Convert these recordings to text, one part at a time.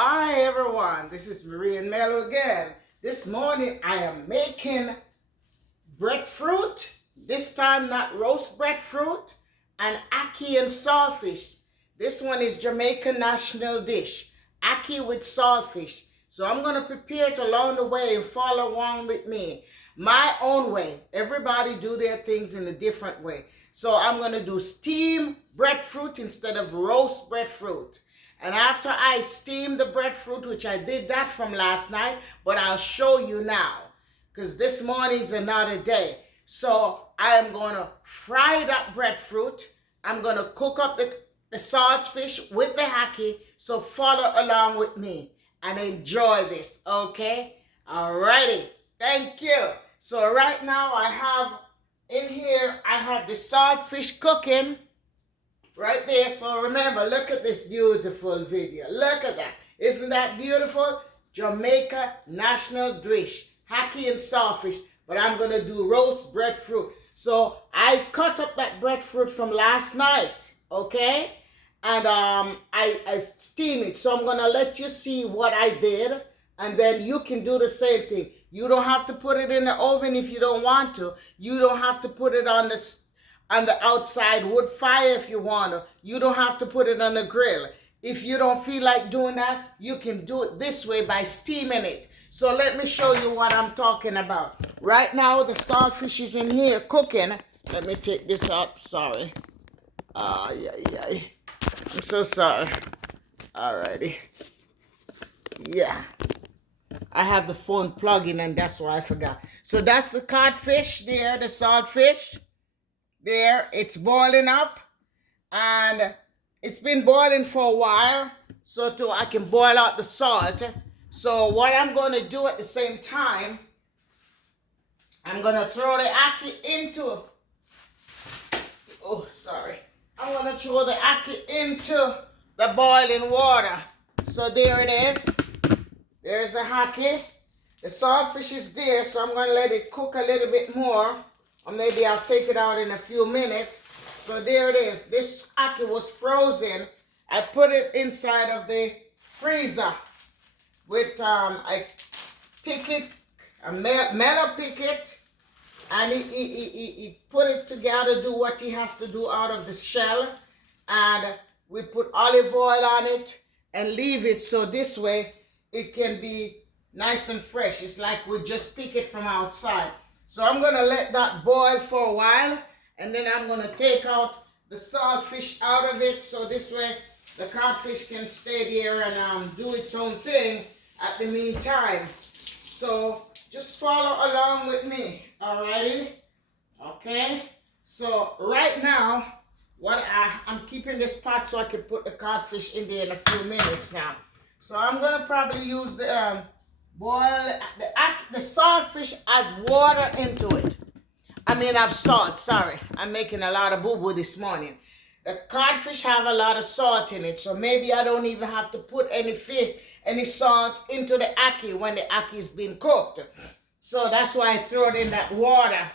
Hi everyone, this is Marie and Mello again. This morning I am making breadfruit, this time not roast breadfruit, and ackee and saltfish. This one is Jamaican national dish, ackee with saltfish. So I'm going to prepare it along the way and follow along with me. My own way. Everybody do their things in a different way. So I'm going to do steam breadfruit instead of roast breadfruit. And after I steam the breadfruit, which I did that from last night, but I'll show you now, because this morning's another day. So I am going to fry that breadfruit. I'm going to cook up the saltfish with the ackee. So follow along with me and enjoy this, okay? Alrighty, thank you. So right now I have in here, I have the saltfish cooking. Right there. So remember, look at this beautiful video. Look at that. Isn't that beautiful? Jamaica national dish, ackee and saltfish. But I'm going to do roast breadfruit. So I cut up that breadfruit from last night, okay? And I steam it. So I'm going to let you see what I did. And then you can do the same thing. You don't have to put it in the oven if you don't want to. You don't have to put it on the outside wood fire if you want to. You don't have to put it on the grill. If you don't feel like doing that, you can do it this way by steaming it. So let me show you what I'm talking about. Right now, the saltfish is in here cooking. Let me take this out. Sorry. I'm so sorry. Alrighty. Yeah. I have the phone plugged in and that's why I forgot. So that's the codfish there, the saltfish. There, it's boiling up, and it's been boiling for a while, so I can boil out the salt. So what I'm going to do at the same time, I'm going to throw the ackee into, I'm going to throw the ackee into the boiling water. So there it is. There's the ackee. The saltfish is there, so I'm going to let it cook a little bit more. Or maybe I'll take it out in a few minutes. So there it is. This ackee was frozen. I put it inside of the freezer with, I pick it, Mello pick it, and he put it together, do what he has to do out of the shell. And we put olive oil on it and leave it so this way it can be nice and fresh. It's like we just pick it from outside. So I'm going to let that boil for a while, and then I'm going to take out the saltfish out of it, so this way the codfish can stay there and do its own thing at the meantime. So just follow along with me, alrighty? Okay? So right now, I'm keeping this pot so I can put the codfish in there in a few minutes now. So I'm going to probably use the the saltfish has water into it. Have salt, sorry. I'm making a lot of boo-boo this morning. The codfish have a lot of salt in it, so maybe I don't even have to put any salt into the ackee when the ackee is being cooked. So that's why I throw it in that water.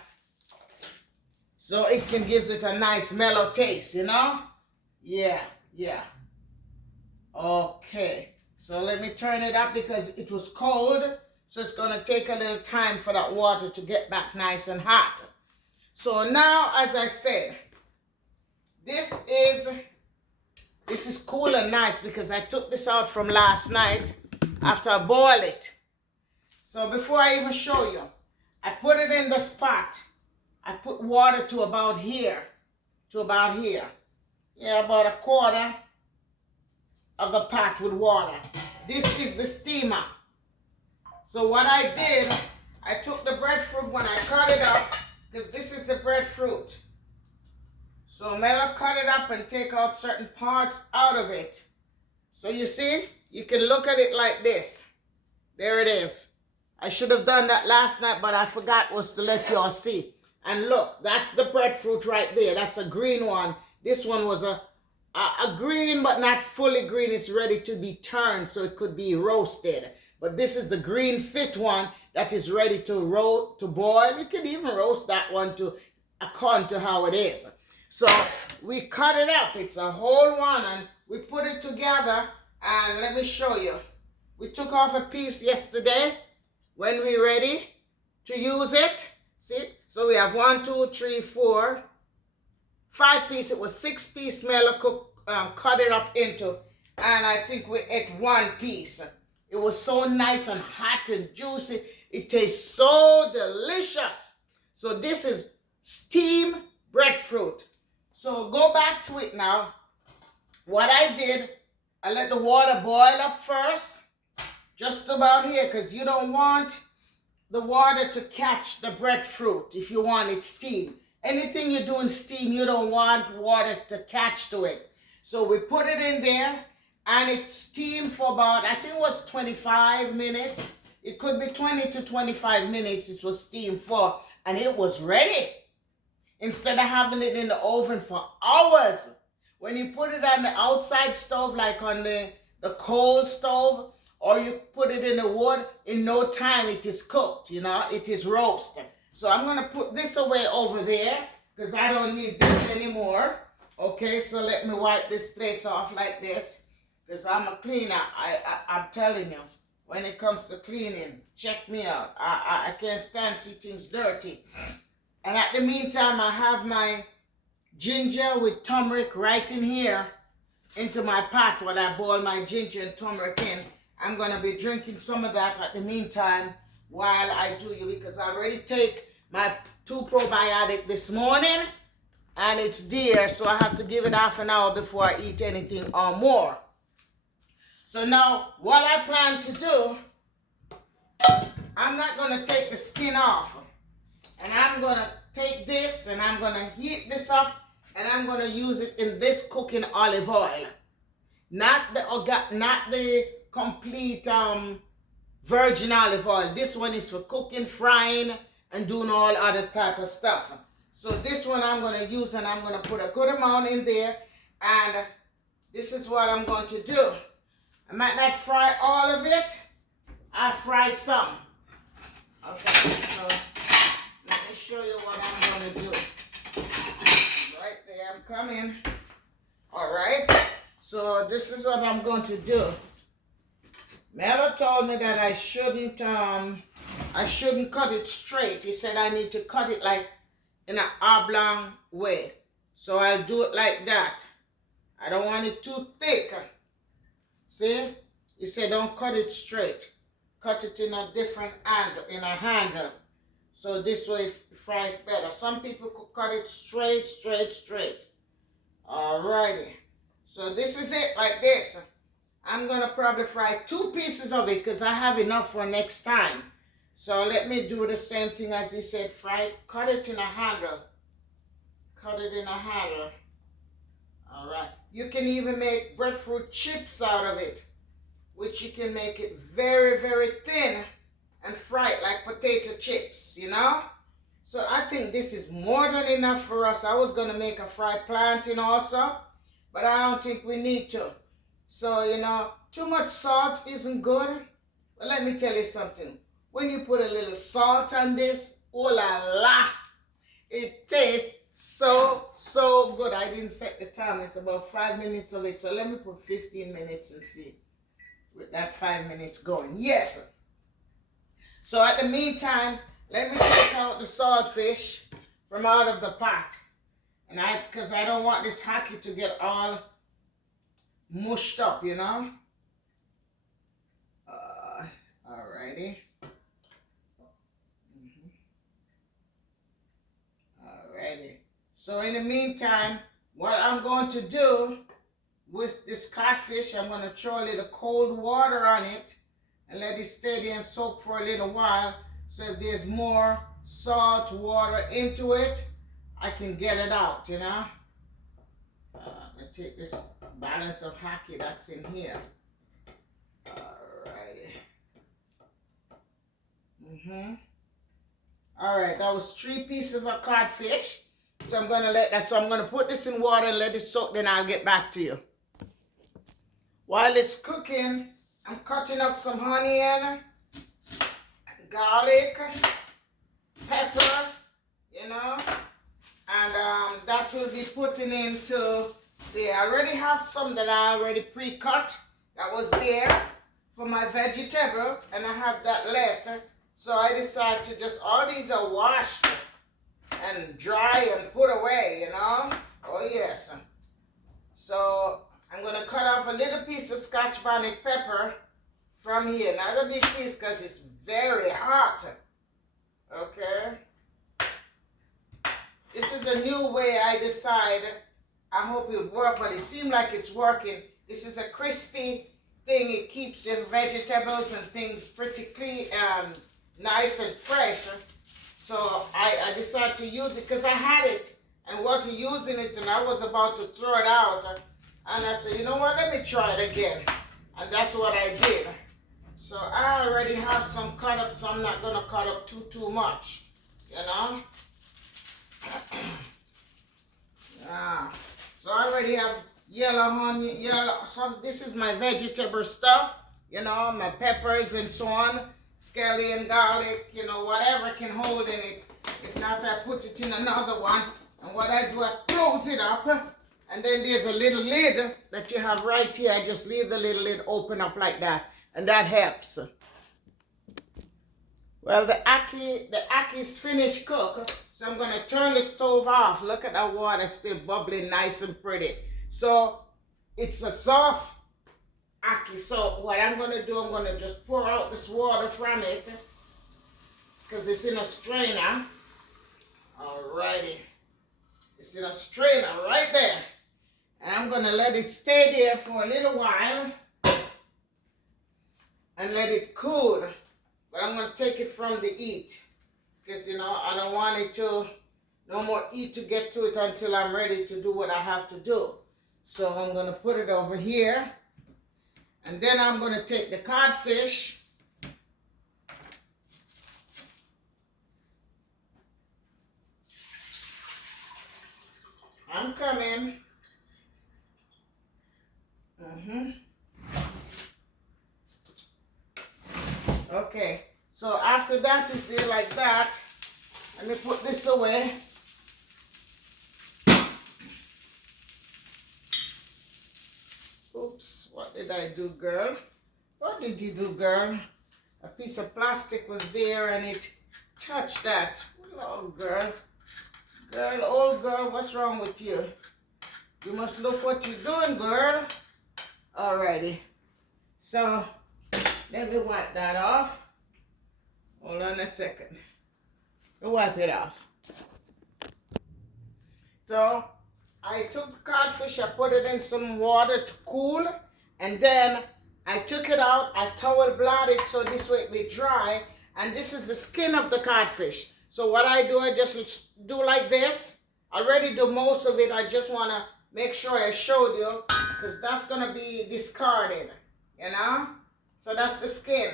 So it can give it a nice mellow taste, you know? Yeah. Okay. So let me turn it up because it was cold. So it's going to take a little time for that water to get back nice and hot. So now, as I said, this is cool and nice because I took this out from last night after I boiled it. So before I even show you, I put it in this pot. I put water to about here. Yeah, about a quarter of the pot with water. This is the steamer. So what I did, I took the breadfruit when I cut it up, because this is the breadfruit. So Mello cut it up and take out certain parts out of it. So you see, you can look at it like this. There it is. I should have done that last night, but I forgot was to let y'all see. And look, that's the breadfruit right there. That's a green one. This one was a green, but not fully green. It's ready to be turned, so it could be roasted. But this is the green fit one that is ready to boil. You can even roast that one according to how it is. So we cut it up. It's a whole one, and we put it together. And let me show you. We took off a piece yesterday when we ready to use it. See? So we have 1, 2, 3, 4, 5 pieces. It was 6 piece Melo cut it up into. And I think we ate 1 piece. It was so nice and hot and juicy. It tastes so delicious. So this is steamed breadfruit. So go back to it now. What I did, I let the water boil up first. Just about here, because you don't want the water to catch the breadfruit if you want it steamed. Anything you do in steam, you don't want water to catch to it. So we put it in there, and it steamed for about, I think it was 25 minutes. It could be 20 to 25 minutes it was steamed for, and it was ready. Instead of having it in the oven for hours. When you put it on the outside stove, like on the coal stove, or you put it in the wood, in no time it is cooked, you know, it is roasted. So I'm going to put this away over there because I don't need this anymore. Okay, so let me wipe this place off like this because I'm a cleaner. I'm telling you, when it comes to cleaning, check me out. I can't stand see things dirty. And at the meantime, I have my ginger with turmeric right in here into my pot where I boil my ginger and turmeric in. I'm going to be drinking some of that at the meantime while I do you, because I already take my 2 probiotic this morning and it's dear, so I have to give it half an hour before I eat anything or more. So now what I plan to do, I'm not going to take the skin off, and I'm going to take this and I'm going to heat this up and I'm going to use it in this cooking olive oil. Not the complete virgin olive oil. This one is for cooking, frying, and doing all other type of stuff. So this one I'm going to use, and I'm going to put a good amount in there. And this is what I'm going to do. I might not fry all of it. I'll fry some. Okay, so let me show you what I'm going to do. Right there, I'm coming. All right. So this is what I'm going to do. Melo told me that I shouldn't cut it straight. He said I need to cut it like in an oblong way. So I'll do it like that. I don't want it too thick. See? He said don't cut it straight. Cut it in a different angle, in a handle. So this way it fries better. Some people could cut it straight. Alrighty. So this is it, like this. I'm going to probably fry 2 pieces of it because I have enough for next time. So let me do the same thing as he said. Cut it in a handle. Cut it in a handle. All right. You can even make breadfruit chips out of it, which you can make it very, very thin and fry it like potato chips, you know? So I think this is more than enough for us. I was going to make a fried plantain also, but I don't think we need to. So, you know, too much salt isn't good. But let me tell you something. When you put a little salt on this, oh la la, it tastes so good. I didn't set the time. It's about 5 minutes of it. So let me put 15 minutes and see with that 5 minutes going. Yes. So at the meantime, let me take out the saltfish from out of the pot. And because I don't want this ackee to get all mushed up, you know. Alrighty. Alrighty. So in the meantime, what I'm going to do with this codfish, I'm going to throw a little cold water on it and let it stay there and soak for a little while. So if there's more salt water into it, I can get it out, you know. Let me take this balance of ackee that's in here. Alrighty. Alright, that was 3 pieces of codfish. So I'm gonna let that. So I'm gonna put this in water and let it soak. Then I'll get back to you. While it's cooking, I'm cutting up some onion, garlic, pepper, you know, and that will be putting into there. I already have some that I already pre-cut that was there for my vegetable, and I have that left. So I decided to just, all these are washed and dry and put away, you know. Oh yes. So I'm going to cut off a little piece of Scotch bonnet pepper from here. Not a big piece because it's very hot. Okay. This is a new way I decided. I hope it works, but it seems like it's working. This is a crispy thing. It keeps your vegetables and things pretty clean, nice and fresh. So I decided to use it because I had it and wasn't using it, and I was about to throw it out. And I said, you know what, let me try it again. And that's what I did. So I already have some cut up, so I'm not going to cut up too much, you know. Yeah. So I already have yellow onion, so this is my vegetable stuff, you know, my peppers and so on, scallion, garlic, you know, whatever can hold in it. If not, I put it in another one, and what I do, I close it up, and then there's a little lid that you have right here. I just leave the little lid open up like that, and that helps. Well, the Ackee's finished cook, so I'm going to turn the stove off. Look at that water still bubbling nice and pretty. So it's a soft Ackee. So what I'm going to do, I'm going to just pour out this water from it because it's in a strainer. Alrighty. It's in a strainer right there. And I'm going to let it stay there for a little while and let it cool. But I'm going to take it from the heat because, you know, I don't want it to, no more heat to get to it until I'm ready to do what I have to do. So I'm going to put it over here. And then I'm going to take the codfish. I'm coming. Okay, so after that is there like that. Let me put this away. Oops, what did I do, girl? What did you do, girl? A piece of plastic was there and it touched that. Oh, girl. Girl, old girl, what's wrong with you? You must look what you're doing, girl. Alrighty. So, let me wipe that off. Hold on a second. We'll wipe it off. So, I took the codfish, I put it in some water to cool, and then I took it out, I towel blotted so this way it be dry, and this is the skin of the codfish. So what I do, I just do like this. I already do most of it, I just want to make sure I showed you, because that's going to be discarded, you know? So that's the skin.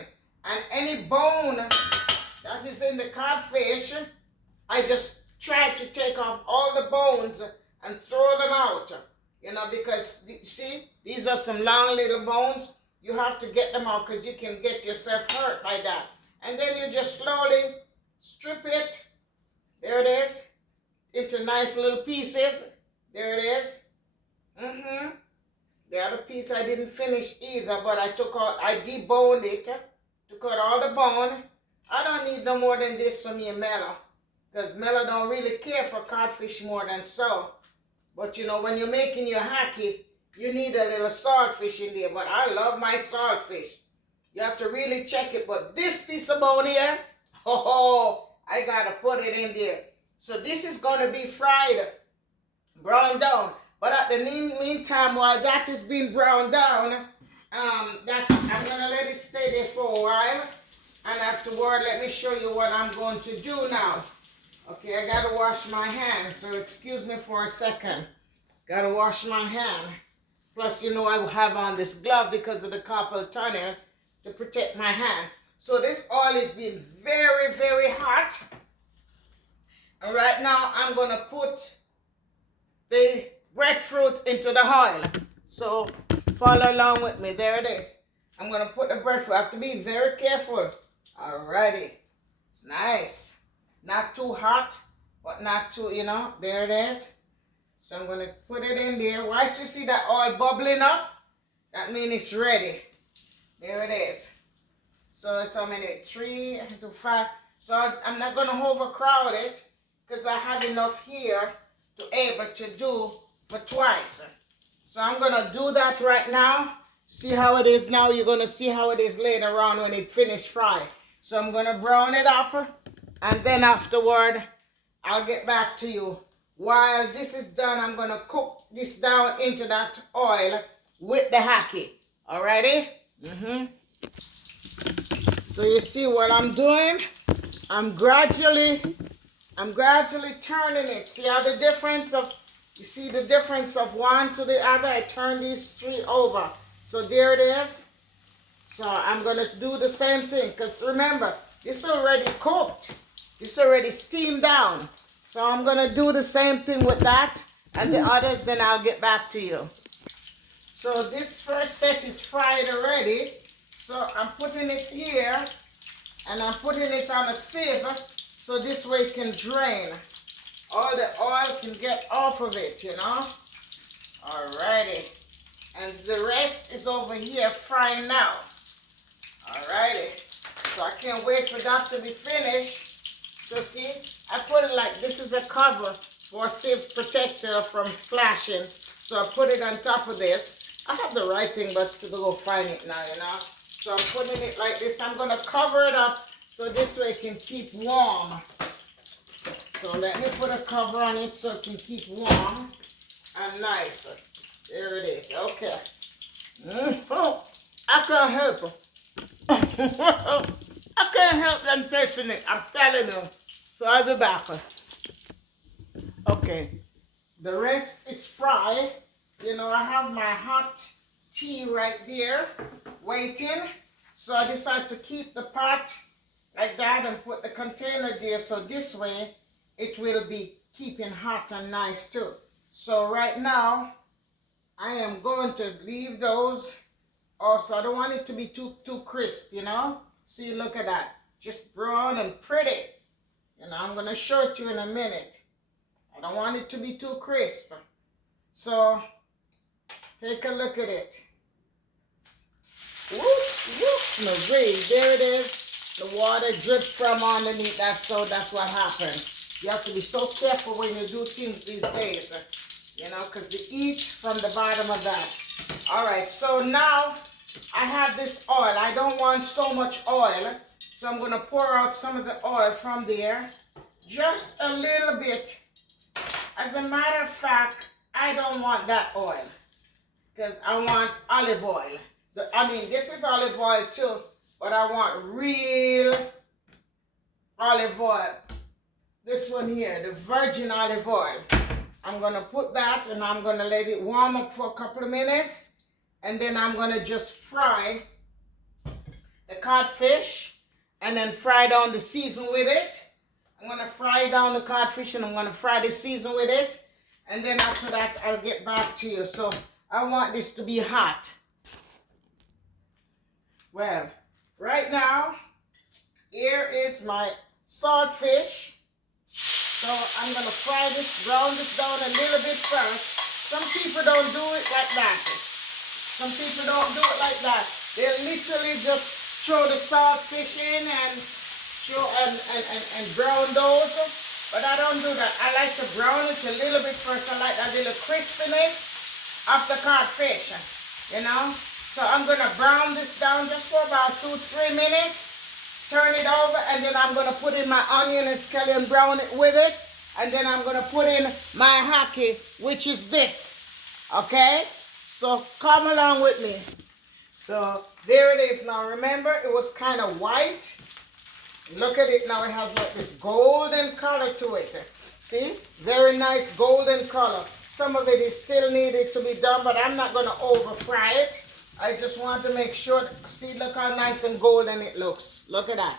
And any bone that is in the codfish, I just try to take off all the bones and throw them out, you know, because, see, these are some long little bones. You have to get them out because you can get yourself hurt by that. And then you just slowly strip it. There it is. Into nice little pieces. There it is. The other piece I didn't finish either, but I deboned it. Took out all the bone. I don't need no more than this for me and Mello, because Mello don't really care for codfish more than so. But you know, when you're making your ackee, you need a little saltfish in there. But I love my saltfish. You have to really check it. But this piece of bone here, I gotta put it in there. So this is gonna be fried, browned down. But at the meantime, while that is being browned down, I'm gonna let it stay there for a while. And afterward, let me show you what I'm going to do now. Okay, I gotta wash my hands, so excuse me for a second. Gotta wash my hand. Plus, you know, I have on this glove because of the carpal tunnel to protect my hand. So this oil is being very, very hot. And right now, I'm gonna put the breadfruit into the oil. So follow along with me. There it is. I'm gonna put the breadfruit. I have to be very careful. Alrighty. It's nice. Not too hot, but not too, you know, there it is. So I'm going to put it in there. Once you see that oil bubbling up, that means it's ready. There There it is. So it's how many? 3 to 5. So I'm not going to overcrowd it because I have enough here to able to do for twice. So I'm going to do that right now. See how it is now. You're going to see how it is later on when it finished frying. So I'm going to brown it up. And then afterward, I'll get back to you. While this is done, I'm going to cook this down into that oil with the ackee. Alrighty? So you see what I'm doing? I'm gradually turning it. See how the difference of, you see the difference of one to the other? I turn these 3 over. So there it is. So I'm going to do the same thing. Because remember, this already cooked. This already steamed down. So I'm going to do the same thing with that. And the others, then I'll get back to you. So this first set is fried already. So I'm putting it here. And I'm putting it on a sieve. So this way it can drain. All the oil can get off of it, you know. Alrighty. And the rest is over here frying now. Alrighty. So I can't wait for that to be finished. So see, I put it like this is a cover for a sieve protector from splashing. So I put it on top of this. I have the right thing, but to go find it now, you know. So I'm putting it like this. I'm going to cover it up so this way it can keep warm. So let me put a cover on it so it can keep warm and nice. There it is. Okay. Oh, I can't help it. I can't help them touching it. I'm telling you. So I'll be back. Okay. The rest is fried. You know, I have my hot tea right there waiting. So I decided to keep the pot like that and put the container there. So this way it will be keeping hot and nice too. So right now I am going to leave those. Also, I don't want it to be too crisp, you know. See, look at that. Just brown and pretty. You know, I'm going to show it to you in a minute. I don't want it to be too crisp. So, take a look at it. Whoop, whoop, Marie, there it is. The water dripped from underneath that, so that's what happened. You have to be so careful when you do things these days, you know, because you eat from the bottom of that. All right, so now I have this oil. I don't want so much oil, so I'm going to pour out some of the oil from there. Just a little bit. As a matter of fact, I don't want that oil because I want olive oil. I mean, this is olive oil too, but I want real olive oil. This one here, the virgin olive oil. I'm going to put that and I'm going to let it warm up for a couple of minutes. And then I'm going to just fry the codfish and then fry down the season with it. I'm going to fry down the codfish and I'm going to fry the season with it. And then after that, I'll get back to you. So I want this to be hot. Well, right now, here is my saltfish. So I'm going to fry this, brown this down a little bit first. Some people don't do it like that. Some people don't do it like that. They literally just throw the saltfish in and brown those. But I don't do that. I like to brown it a little bit first. I like that little crispiness of the codfish, you know. So I'm going to brown this down just for about 2-3 minutes. Turn it over, and then I'm going to put in my onion and scallion, brown it with it. And then I'm going to put in my ackee, which is this. Okay? So come along with me. So there it is now. Remember, it was kind of white. Look at it now. It has like this golden color to it. See? Very nice golden color. Some of it is still needed to be done, but I'm not going to over fry it. I just want to make sure, see, look how nice and golden it looks. Look at that.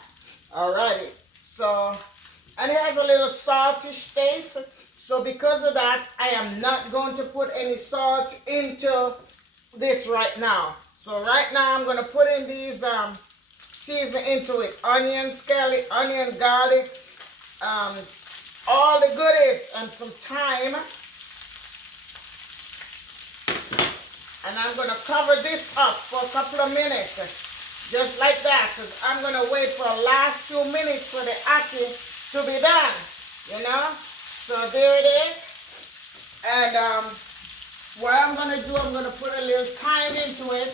Alrighty. So, and it has a little saltish taste. So because of that, I am not going to put any salt into this right now. So right now, I'm going to put in these season into it. Onion, scallion, onion, garlic, all the goodies, and some thyme. And I'm going to cover this up for a couple of minutes. Just like that, because I'm going to wait for the last few minutes for the ackee to be done, you know. So there it is. And what I'm going to do, I'm going to put a little thyme into it.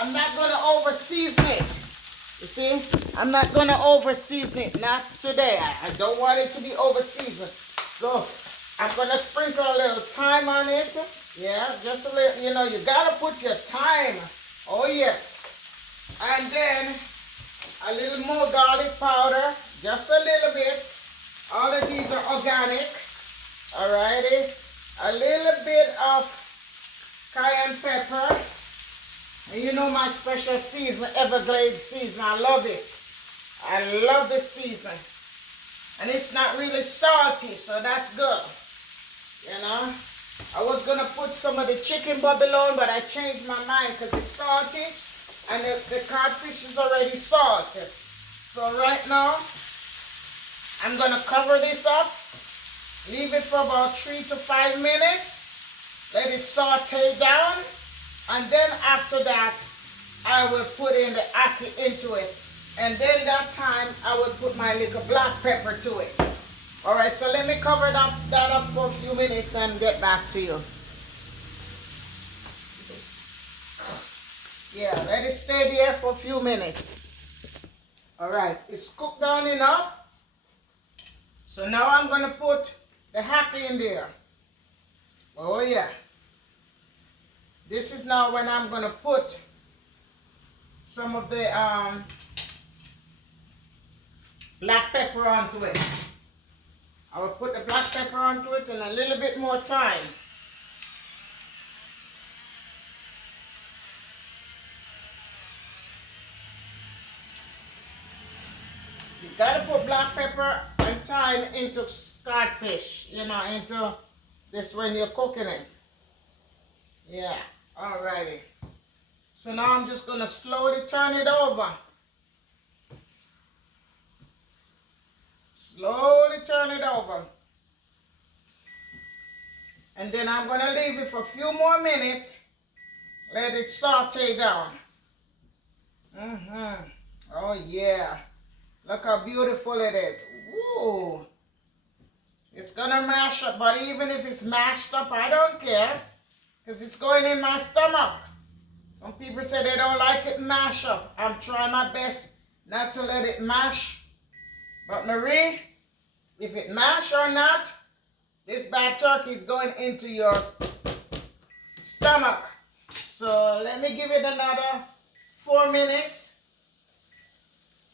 I'm not going to over season it. You see, I'm not going to over season it, not today. I don't want it to be over seasoned. So I'm going to sprinkle a little thyme on it. Yeah, just a little, you know, you got to put your thyme. Oh, yes. And then a little more garlic powder, just a little bit. All of these are organic. Alrighty. A little bit of cayenne pepper. And you know my special season, Everglades season. I love it. I love this season. And it's not really salty, so that's good. You know. I was going to put some of the chicken bouillon, but I changed my mind because it's salty. And the codfish is already salted. So right now, I'm going to cover this up. Leave it for about 3 to 5 minutes. Let it saute down. And then after that, I will put in the ackee into it. And then that time, I will put my little black pepper to it. All right, so let me cover that up for a few minutes and get back to you. Yeah, let it stay there for a few minutes. All right, it's cooked down enough. So now I'm going to put the ackee in there. Oh, yeah. This is now when I'm going to put some of the black pepper onto it. I will put the black pepper onto it and a little bit more thyme. You gotta put black pepper and thyme into codfish, you know, into this when you're cooking it. Yeah, alrighty. So now I'm just gonna slowly turn it over. Slowly turn it over. And then I'm gonna leave it for a few more minutes. Let it saute down. Oh yeah. Look how beautiful it is. Woo. It's gonna mash up, but even if it's mashed up, I don't care. Because it's going in my stomach. Some people say they don't like it mash up. I'm trying my best not to let it mash. But Marie, if it mash or not, this bad turkey is going into your stomach. So let me give it another 4 minutes.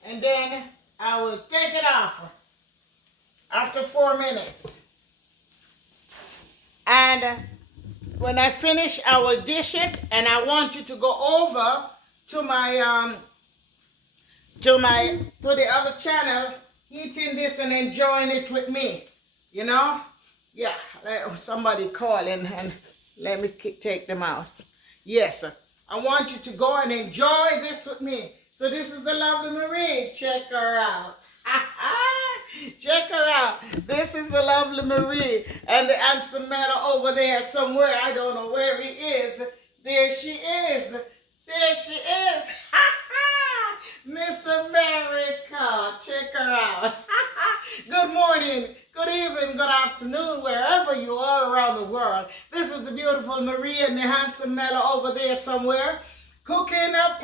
And then I will take it off after 4 minutes. And when I finish, I will dish it, and I want you to go over to my to the other channel, eating this and enjoying it with me. You know? Yeah, somebody calling and let me take them out. Yes, I want you to go and enjoy this with me. So this is the lovely Marie. Check her out. Check her out. This is the lovely Marie. And the handsome Mela over there somewhere. I don't know where he is. There she is. There she is. Miss America. Check her out. Good morning, good evening, good afternoon, wherever you are around the world. This is the beautiful Marie and the handsome Mela over there somewhere. Cooking up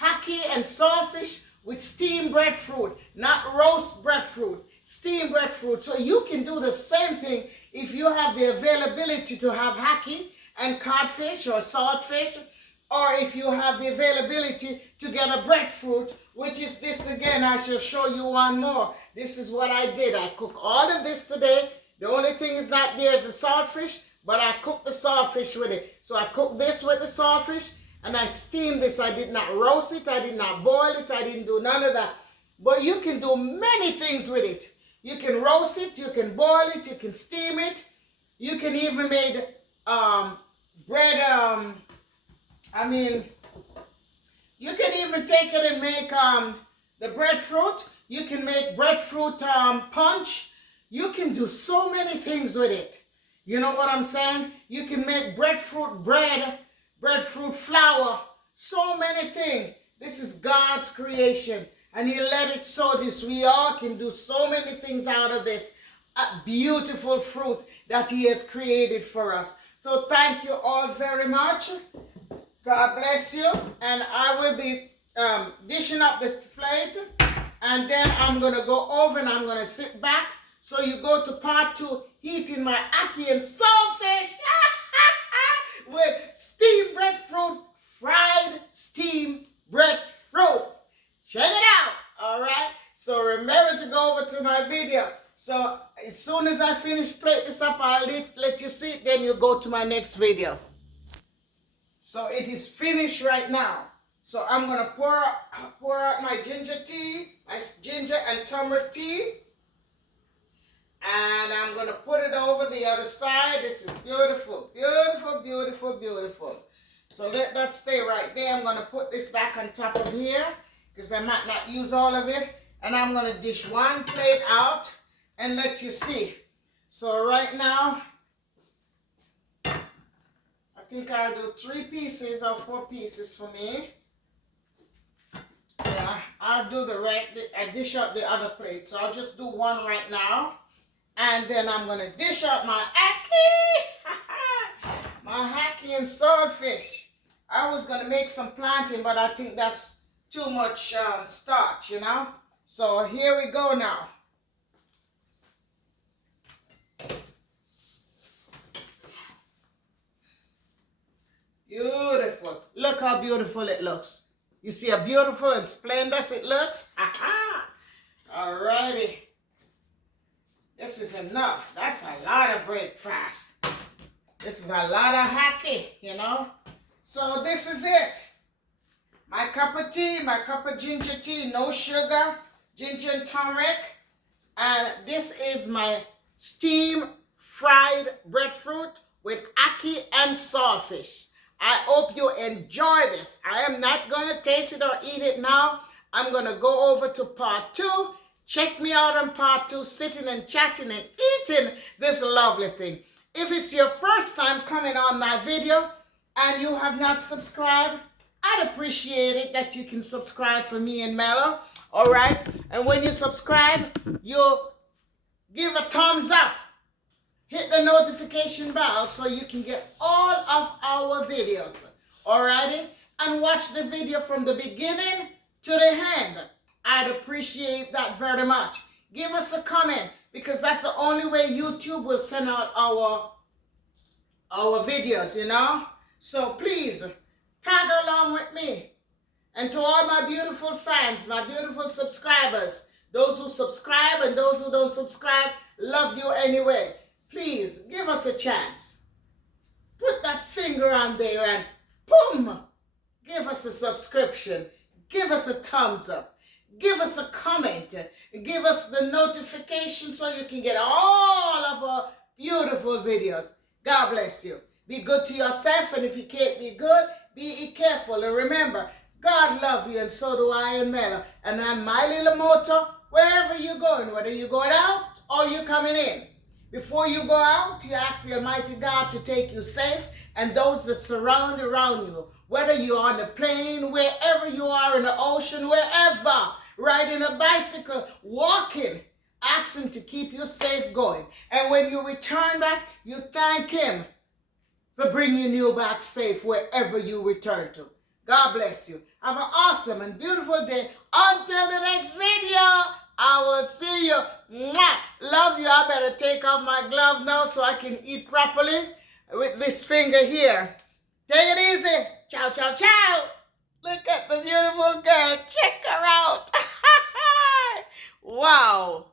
ackee and saltfish with steamed breadfruit, not roast breadfruit, steamed breadfruit. So you can do the same thing if you have the availability to have ackee and codfish or saltfish, or if you have the availability to get a breadfruit, which is this again. I shall show you one more. This is what I did. I cooked all of this today. The only thing is not there is the saltfish, but I cooked the saltfish with it. So I cooked this with the saltfish, and I steamed this. I did not roast it. I did not boil it. I didn't do none of that. But you can do many things with it. You can roast it. You can boil it. You can steam it. You can even make bread. You can even take it and make the breadfruit. You can make breadfruit punch. You can do so many things with it. You know what I'm saying? You can make breadfruit bread, breadfruit flour, so many things. This is God's creation. And he let it so this. We all can do so many things out of this beautiful fruit that he has created for us. So thank you all very much. God bless you. And I will be dishing up the plate. And then I'm going to go over and I'm going to sit back. So you go to part 2, eating my Ackee and Saltfish with steamed breadfruit, fried steamed breadfruit. Check it out. All right. So remember to go over to my video. So as soon as I finish plate this up, I'll let you see it. Then you go to my next video. So it is finished right now. So I'm going to pour out my ginger tea, my ginger and turmeric tea. And I'm going to put it over the other side. This is beautiful, beautiful, beautiful, beautiful. So let that stay right there. I'm going to put this back on top of here because I might not use all of it. And I'm going to dish one plate out and let you see. So right now, I think I'll do 3 pieces or 4 pieces for me. Yeah, I'll do I dish out the other plate. So I'll just do one right now. And then I'm going to dish out my Ackee. My Ackee and Saltfish. I was going to make some plantain, but I think that's too much starch, you know. So here we go now. Beautiful. Look how beautiful it looks. You see how beautiful and splendid it looks? Alrighty. This is enough. That's a lot of breakfast. This is a lot of Ackee, you know. So this is it. My cup of tea, my cup of ginger tea, no sugar, ginger and turmeric. And this is my steamed fried breadfruit with Ackee and Saltfish. I hope you enjoy this. I am not going to taste it or eat it now. I'm going to go over to part 2. Check me out on part 2, sitting and chatting and eating this lovely thing. If it's your first time coming on my video and you have not subscribed, I'd appreciate it that you can subscribe for me and Mello. All right? And when you subscribe, you'll give a thumbs up. Hit the notification bell so you can get all of our videos. Alrighty? And watch the video from the beginning to the end. I'd appreciate that very much. Give us a comment because that's the only way YouTube will send out our videos, you know? So please, tag along with me. And to all my beautiful fans, my beautiful subscribers, those who subscribe and those who don't subscribe, love you anyway. Please, give us a chance. Put that finger on there and boom! Give us a subscription. Give us a thumbs up. Give us a comment. Give us the notification so you can get all of our beautiful videos. God bless you. Be good to yourself, and if you can't be good, be careful. And remember, God loves you, and so do I and Mela. And I'm my little motto, wherever you're going, whether you're going out or you're coming in. Before you go out, you ask the Almighty God to take you safe and those that surround around you. Whether you're on the plane, wherever you are in the ocean, wherever, riding a bicycle, walking, ask him to keep you safe going. And when you return back, you thank him for bringing you back safe wherever you return to. God bless you. Have an awesome and beautiful day. Until the next video, I will see you. Mwah! Love you. I better take off my glove now so I can eat properly with this finger here. Take it easy. Ciao, ciao, ciao. Look at the beautiful girl. Check her out. Wow.